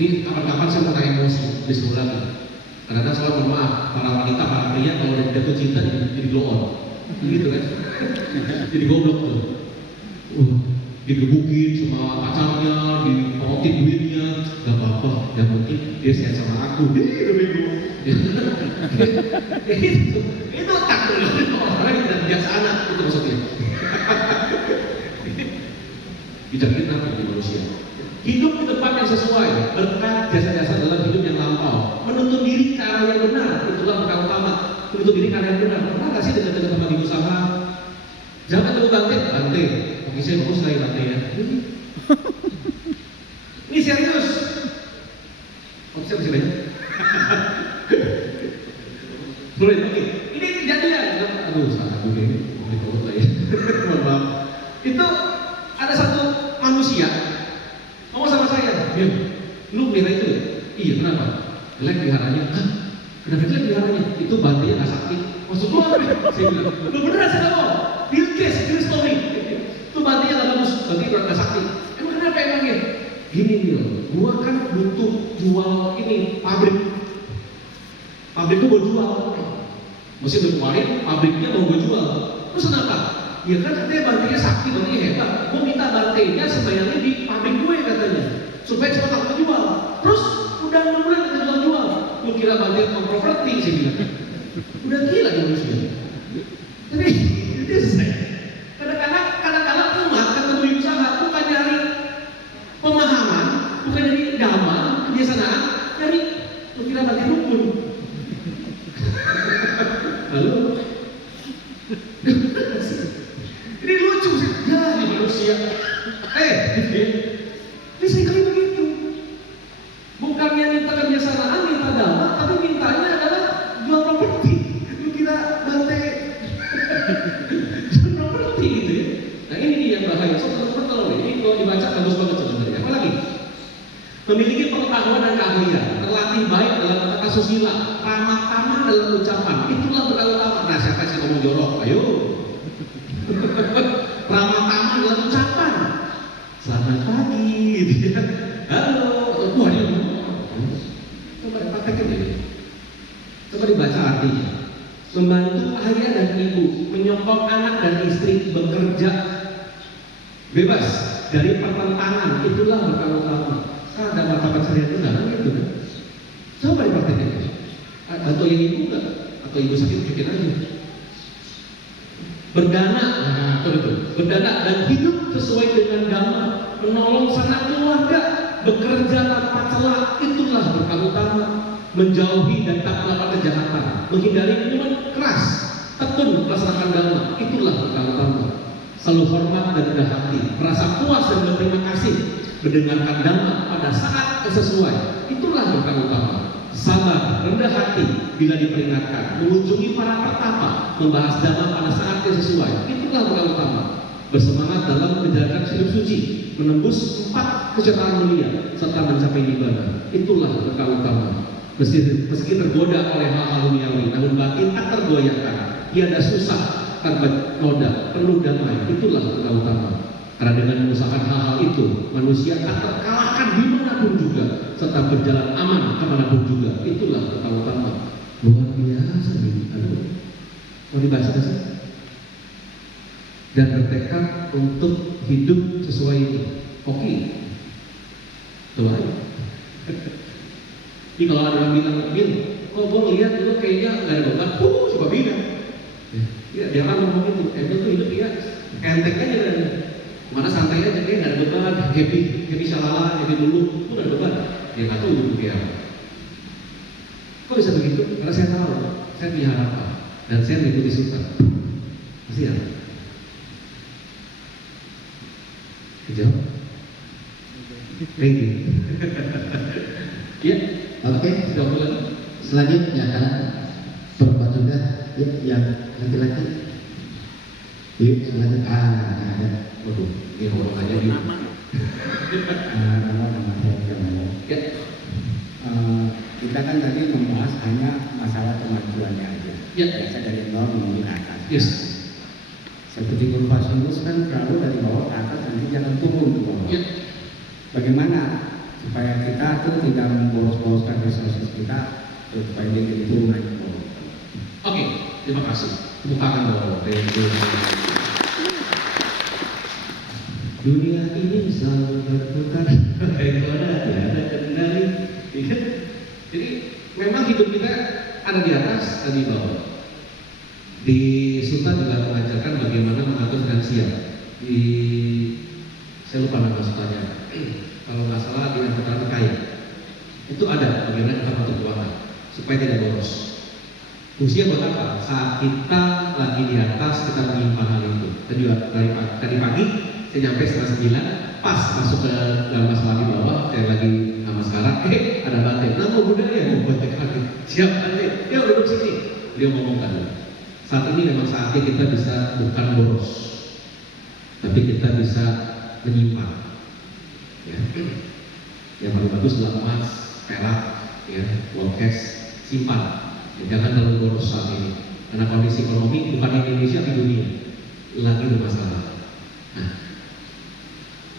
Ini kapan-kapan saya mau tanya emosi di sekolah. Kadang-kadang selalu mohon maaf, para wanita, para pria kalau udah jatuh cinta jadi blow on, gitu kan? Jadi goblok tuh. Digebukin sama pacarnya, diporotin duitnya, gak apa-apa, yang penting dia sayang sama aku. Udah bego. Itu takut orang yang tidak bijaksana, itu maksudnya. Bicara apa di manusia? Hidup di tempat yang sesuai, berkat jasa-jasa dalam hidup yang lampau, menuntun diri ke arah yang benar, itulah perkara utama. Menuntun diri ke arah yang benar. Pernah nggak sih dengan teman di usaha? Jangan ketemu Bante. Oke, saya bagus lagi Bante ya. Ini serius. Oh, saya masih banyak. Boleh, oke. Ini kejadian. Aduh, salah gue ini. Boleh tahu lah ya. Mohon maaf. Itu ada satu manusia ngomong sama saya, "Bim, lu pelihara itu ya?" "Iya, kenapa?" "Jelek peliharanya." "Hah? Kenapa jelek peliharanya?" "Itu Bantenya nggak sakit." "Maksud lu apa?" Saya bilang, "Lu beneran saya ngomong. Real case, real story. Itu Bantenya nggak bagus, Bantenya nggak sakit." "Emang kenapa emangnya?" "Gini Bil, gua kan butuh jual ini pabrik. Pabrik itu gua jual. Mesti berkeluarin, pabriknya mau gua jual. Terus kenapa?" "Ya kan katanya Bantenya sakit, Bantenya hebat. Gua minta Bantenya sembayangnya di pabrik gue katanya, supaya cepat aku jual." "Terus udah 6 bulan kita jual. Lu kira Bantenya mau properti?" Saya bilang. Udah gila ya manusia. Tapi itu saya. Kadang-kadang umat ketemu usaha bukan nyari pemahaman, bukan nyari dhamma, kebiasaan, nyari lu kira Bantenya rukun. Lalu ini lucu sih, ya ini manusia. Ini seringkali begitu. Bukannya minta kebiasaan, minta dhamma, tapi mintanya adalah jual properti. Lu kira Bante jual properti gitu ya. Nah ini dia yang bahaya. So teman-teman kalau ini kalau dibaca bagus banget sebenarnya. Apalagi memiliki pengetahuan dan keahlian, terlatih baik dalam kata susila, ramah tamah dalam ucapan. Itulah bekal utama. Nah siapa sih ngomong jorok? Ayo. Ramah tamah dalam ucapan. Selamat pagi, gitu ya. Halo, wah dia coba dipraktekin ya. Coba dibaca artinya. Membantu ayah dan ibu, menyokong anak dan istri bekerja bebas dari pertentangan. Itulah bekal utama. Kan ada martabat syariat itu kan gitu kan. Coba dipraktekin. Atau yang ibu enggak? Atau ibu sakit bikin aja. Berdana, nah itu. Berdana dan hidup sesuai dengan dhamma, menolong sanak keluarga, bekerja tanpa celah, itulah bekal utama. Menjauhi dan tak melakukan kejahatan, menghindari minuman keras, tekun melaksanakan dhamma, itulah bekal utama. Selalu hormat dan rendah hati, merasa puas dan berterima kasih, mendengarkan dhamma pada saat sesuai, itulah bekal utama. Sabar, rendah hati bila diperingatkan, mengunjungi para pertapa, membahas dhamma pada saat yang sesuai, itulah bekal utama. Bersemangat dalam menjalankan hidup suci, menembus 4 kejutaan mulia, serta mencapai nibbana, itulah bekal utama. Meski tergoda oleh hal-hal duniawi, namun batin tak tergoyahkan, tiada susah tanpa noda, penuh damai, itulah bekal utama. Karena dengan mengusahakan hal-hal itu, manusia tak terkalahkan dimanapun juga, serta berjalan aman kemanapun juga. Itulah bekal utama. Luar biasa nih. Aduh, mau dibaca sih? Dan bertekad untuk hidup sesuai itu. Oke, tuh aja. Ini kalau ada orang bilang, "Bil, kok gue ngeliat itu kayaknya nggak ada beban." Coba bilang. Ya, dia kan ngomong itu. Itu tuh hidup ya enteng aja dan mana santai aja, kayak nggak ada beban, happy shalala, happy dulu, itu nggak ada beban. Dia nggak tahu hidup dia. Kok bisa begitu? Karena saya tahu, saya punya harapan dan saya mengikuti suka. Pasti ya. Kejauh. Ready. Ya, Oke. sudah mulai. Selanjutnya anak perempuan juga ya, yang laki-laki. Yuk, selanjutnya ada. Waduh, ini orang aja di. Nama saya Jamal. Ya, Kita kan tadi membahas hanya masalah kemajuannya aja. Ya. Biasa dari nol menuju ke atas. yes. Seperti kurva sinus kan selalu dari bawah ke atas, nanti jangan turun ke bawah. Ya. Bagaimana supaya kita tuh tidak memboros-boroskan resources kita supaya dia jadi turun naik ke bawah? Oke, terima kasih. Tepuk tangan dong. Dunia ini selalu berputar, ekonomi ada kendali. Jadi memang hidup kita ada di atas, ada di bawah. Di Sultan juga mengajarkan bagaimana mengatur finansial. Saya lupa nama sultannya. Kalau nggak salah di Angkatan Kaya. Itu ada bagaimana kita mengatur keuangan supaya tidak boros. Fungsinya buat apa? Saat kita lagi di atas, kita menyimpan hal itu. Tadi pagi saya nyampe 8:30, pas masuk ke dalam masalah di bawah, saya lagi sama sekarang, ada batik, nama budaya, batik lagi, siap batik, ya duduk sini. Dia ngomongkan, saat ini memang saatnya kita bisa bukan boros, tapi kita bisa menyimpan. Ya. Yang paling bagus adalah emas, perak, ya, uang cash, simpan. Ya, jangan terlalu boros saat ini, karena kondisi ekonomi bukan Indonesia di dunia lagi bermasalah. Nah,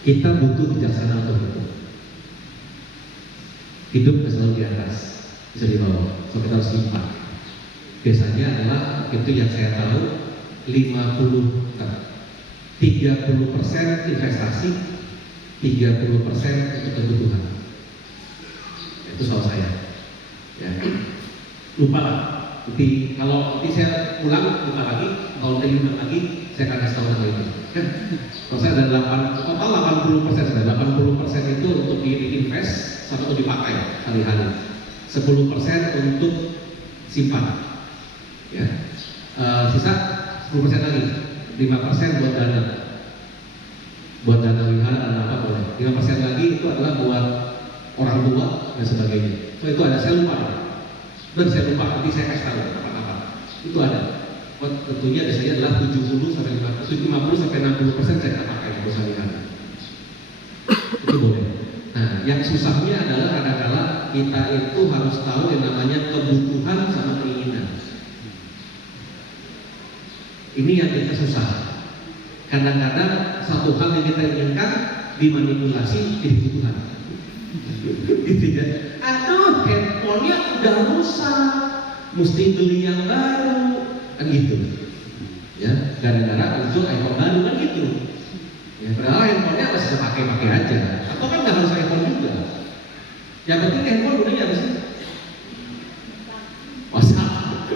kita butuh bijaksana untuk itu. Hidup selalu di atas, bisa di bawah, so kita harus simpan. Biasanya adalah itu yang saya tahu 30% investasi, 30% untuk kebutuhan. Itu soal saya. Ya. Lupa lah. Nanti kalau nanti saya ulang buka lagi, kalau nanti ulang lagi saya akan kasih tahu nama itu. Kalau saya ada total 80%, 80% itu untuk diinvest, satu untuk dipakai hari-hari. 10% untuk simpan. Ya. Sisa 10% lagi, 5% buat dana. Buat dana wihara dan apa boleh. 5% lagi itu adalah buat orang tua dan sebagainya. So itu ada, saya lupa. Dan saya lupa, nanti saya kasih tahu apa-apa. Itu ada. Tentunya biasanya adalah 50 sampai 60% saya akan pakai untuk sehari-hari. Itu boleh. Nah, yang susahnya adalah kadang-kadang kita itu harus tahu yang namanya kebutuhan sama keinginan. Ini yang kita susah. Kadang-kadang satu hal yang kita inginkan dimanipulasi jadi kebutuhan. Gitu ya. Aduh, handphonenya udah rusak, mesti beli yang baru, kan gitu. Ya, gara-gara muncul iPhone baru kan gitu. Ya, padahal handphonenya masih pakai aja. Atau kan nggak harus iPhone juga. Yang penting handphone gunanya apa sih? WhatsApp.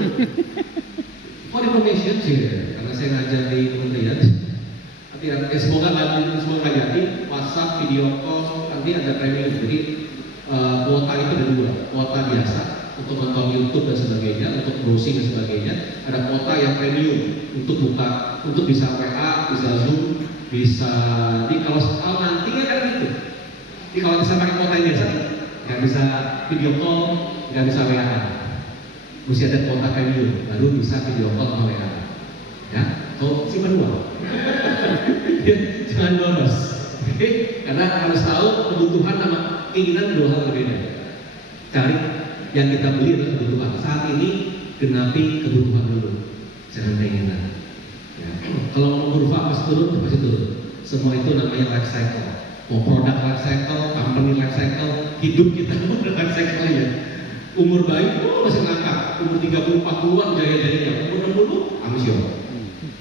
For information sih, karena saya ngajar di kementerian. Nanti semoga jadi WhatsApp, video call, nanti ada premium. Jadi kuota itu ada dua, kuota biasa untuk nonton YouTube dan sebagainya, untuk browsing dan sebagainya. Ada kuota yang premium untuk buka, untuk bisa WA, bisa Zoom, bisa di kalau nantinya kan gitu. Jadi kalau bisa pakai kuota yang biasa, nggak bisa video call, nggak bisa WA. Mesti ada kuota premium, baru bisa video call sama WA. Ya, simpan dua. Jangan boros. Oke? Karena harus tahu kebutuhan sama keinginan dua hal berbeda. Cari yang kita beli adalah kebutuhan. Saat ini genapi kebutuhan dulu, jangan keinginan. Ya. Kalau mau kurva pasti turun. Semua itu namanya life cycle. Mau produk life cycle, company life cycle, hidup kita pun life cycle ya. Umur bayi, masih ngangkat. Umur 30-40an jaya-jayanya. Umur 60, ambisius.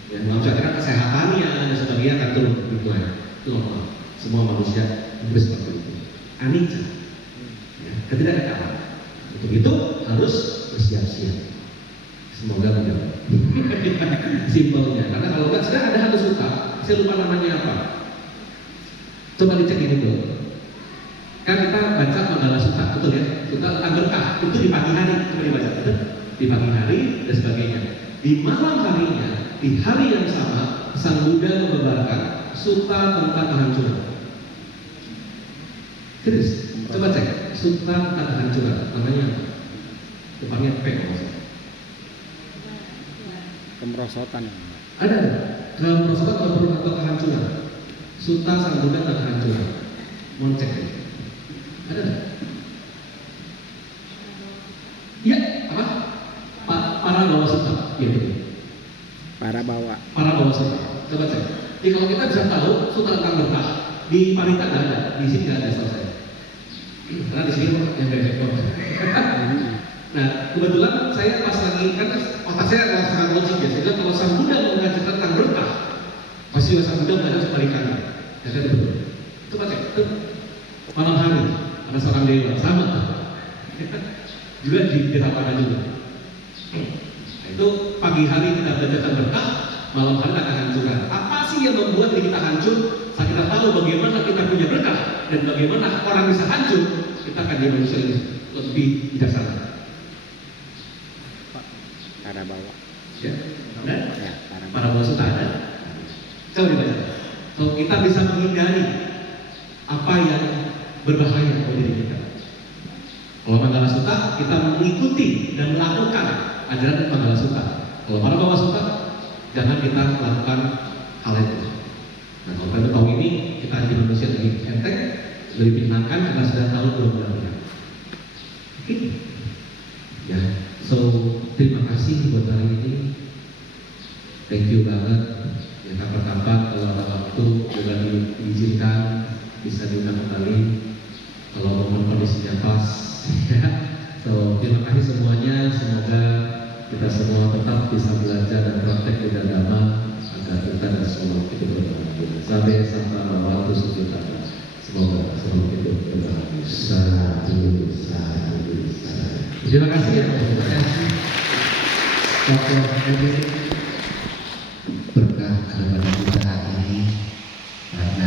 Ya, mengajarkan kesehatannya dan sebagainya akan turun gitu ya. Itu normal. Semua manusia harus seperti itu. Anicca. Ya, ketidakkalaan. Untuk itu harus bersiap-siap. Semoga menjawab. Simpelnya. Karena kalau nggak sedang ada satu suka, saya lupa namanya apa. Coba dicek ini dulu. Kan kita baca Manggala Sutta, betul ya? Sutta tentang berkah. Itu di pagi hari, coba dibaca. Betul? Di pagi hari dan sebagainya. Di malam harinya, di hari yang sama, Sang Buddha membabarkan sutta tentang kehancuran. Serius, coba cek Sultan Tanda Hancuran, namanya apa? Depannya P kalau nggak salah. Kemerosotan. Ada kemerosotan atau kehancuran. Sultan Sangguna dan kehancuran. Mau cek ya? Ada nggak? Iya, apa? Para bawah sultan, iya betul. Para bawa. Para bawah sultan. Coba cek. Jadi kalau kita bisa tahu Sultan Tang Berkah di Parita nggak ada, di sini nggak ada selesai. Karena di sini yang bebek doang. Nah, kebetulan saya pas lagi kan otak saya adalah sangat logik ya. Saya bilang kalau Sang Buddha mengajarkan tentang berkah, pasti juga Sang Buddha mengajar sebalikannya. Ya kan betul. Coba cek. Tuh. Malam hari ada seorang dewa sama tuh. Juga di Tapana juga. Nah, itu pagi hari kita bacakan berkah, malam hari kita hancurkan. Apa sih yang membuat diri kita hancur? Saat kita tahu bagaimana kita punya berkah dan bagaimana orang bisa hancur, kita akan jadi manusia yang lebih bijaksana. Para bawa. Ya, benar? Ya, Para bawah sultan ada. Coba dibaca. So kita bisa menghindari apa yang berbahaya bagi diri kita. Kalau Manggala Sutta kita mengikuti dan melakukan ajaran Manggala Sutta. Kalau para bawah Sutta jangan kita melakukan hal itu. Nah kalau kita tahu ini kita jadi manusia lebih enteng, lebih menyenangkan karena sudah tahu benar-benar. Oke. Ya, so terima kasih buat hari ini. Thank you banget. Ya kapan-kapan kalau ada waktu juga diizinkan bisa diundang kembali kalau momen kondisinya pas. So terima kasih semuanya. Semoga kita semua tetap bisa belajar dan praktek di agama agar kita dan semua hidup berbahagia. Sampai waktu sejuta. Semoga semua hidup berbahagia. Satu. Terima kasih ya. Tokoh berkah kepada kita hari ini karena